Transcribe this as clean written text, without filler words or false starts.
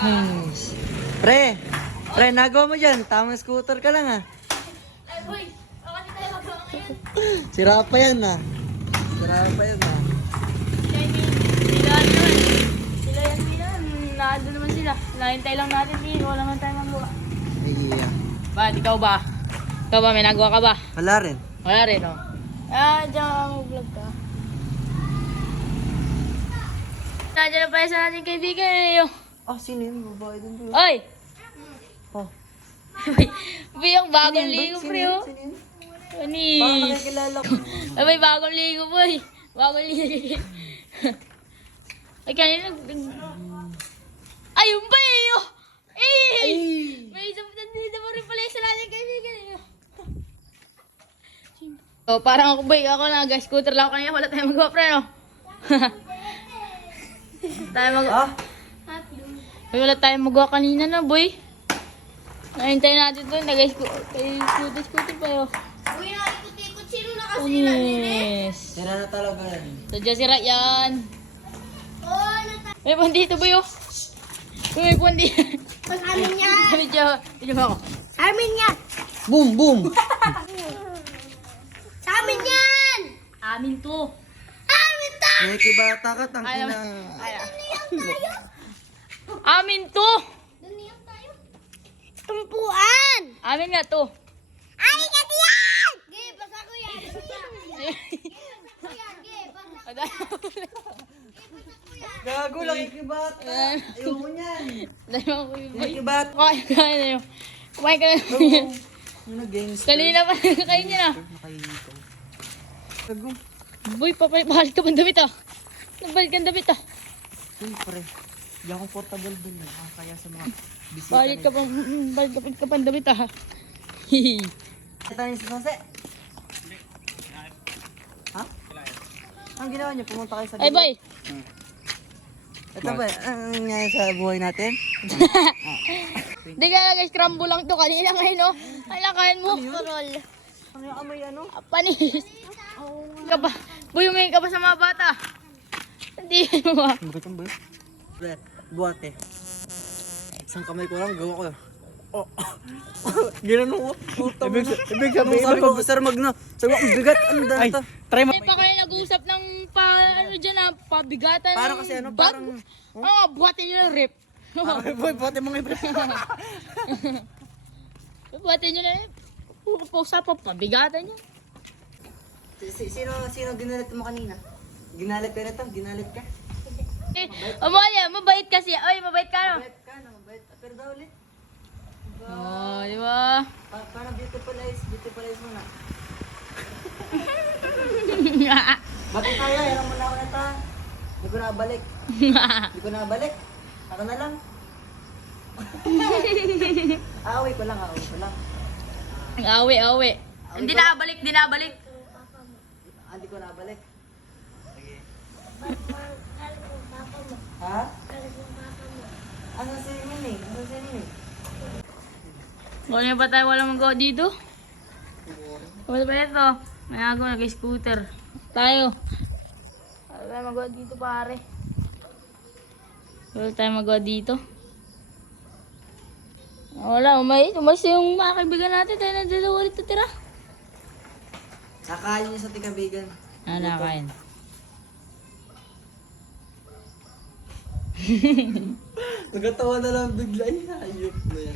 Hmm. Pre, nagawa mo dyan. Tamang scooter ka lang ah. Ay, boy. Baka di tayo magawa ngayon. Sira pa yan ah. Sira pa yan ah. Sila naman. Sila yan sila. Naandun naman sila. Nahintay lang natin dito. Wala naman tayo magawa. Ay, Ba, ikaw ba? Ikaw ba? May nagawa ka ba? wala rin. Wala rin, oh. Ah, diyan mag-vlog ka. Nandiyan na pala sa ating kaibigan eh. Ah, sino yun? Babae dun bro. Oy! Oh. May yung bagong Sino yun, ligo, boy? pre, oh. Sino yun? Ani. Parang nakikilala ko. Ay, may bagong ligo, boy. Bagong ligo. Ay, kanina. Ayun ba eh, oh. Eh! May isang nandito mo rin pala sa ating kaibigan eh. Oh, parang ako, boy. Ako na, guys. Scooter lang ako kanina. Wala tayong magawa, pre, no? Tayo magawa. Ah? Ay, wala tayong magawa kanina na, boy. Nahintay natin doon. Nag-scooter pa yun. Uy, nakikot-ikot. Sino nakasira nila? Yes. Sira na talaga yan. Sadya sira yan. Oh, May puwan dito, boy, oh. Uy, may puwan dito. Pag amin yan. Medyo ako. Amin yan. Boom, boom! Sa amin yan. Amin to. Amin to. May kibata ka, tangki Ayaw. na. Amin to. Duniyang tayo. Tumpuan. Amin nga to. Ay, ka diyan. Ge, basta ko yan. Basta ko yan. Ge, basta ko Gago lang yung kibata. Ayaw mo niyan. Dahil mo ako, Yung boy. kibata. Kumain na yun. Kumain ka na. Ano, gangster? Kanina pa kain niya na. Nakahito. Gago. Boy, papalit ka pang damit ah. Nagbalit kang damit ah. Uy, pre. Hindi ako portable dun eh. Kaya sa mga bisita Balit ka pang damit ah. Hihi. Ito yung sase. Ha? Ang ginawa niyo? Pumunta kayo sa Ay, boy. Ito ba? Ang nangyayari sa buhay natin? Hindi ka nag-scramble lang to kanina ngayon, no? Ay, nakain mo. Karol. Ano yung amoy ano? Panis. Ka ba? Buyungin ka pa sa mga bata. Hindi mo ba? Bakit ang buhay? Pre, buwate. Isang kamay ko lang, gawa ko. Oh. Ginano ko. Ibig sabihin, sir magno. Sabi ko, bigat. Ano dahil ito? Try mo. Ay, pa kayo nag-uusap ng ano dyan ah, pabigatan Parang ng kasi ano, bag. parang... Oo, buhatin nyo ng rip. Boy, buwate mga ibre. Buhatin nyo na rip. Pausa pa, pabigatan nyo. Sino ginalit mo kanina? Ginalit ka nito? Ginalit ka? Eh, Amalia, mabait kasi. Ay, mabait ka no? Mabait ka na, mabait. Pero daw ulit. Oh, di ba? Parang beautiful eyes muna. Bakit tayo? Hirang mo na ako nito. Hindi ko nabalik. Hindi ko nabalik. Ako na lang. Away ko lang. Awi. Hindi nabalik. Hindi ko nabalik. Sige. Ha? Ano si Mini? Wala pa tayo walang magawa dito. Wala pa ito. May ako nag-scooter. Tayo. Wala tayo magawa dito pare. Wala tayo magawa dito. Wala, umalis yung mga kaibigan natin. Tayo na dalawa rito tira. Sakayin niyo sa tigabigan. Nakain. Nagatawa na lang bigla. Ay, hayop na yan.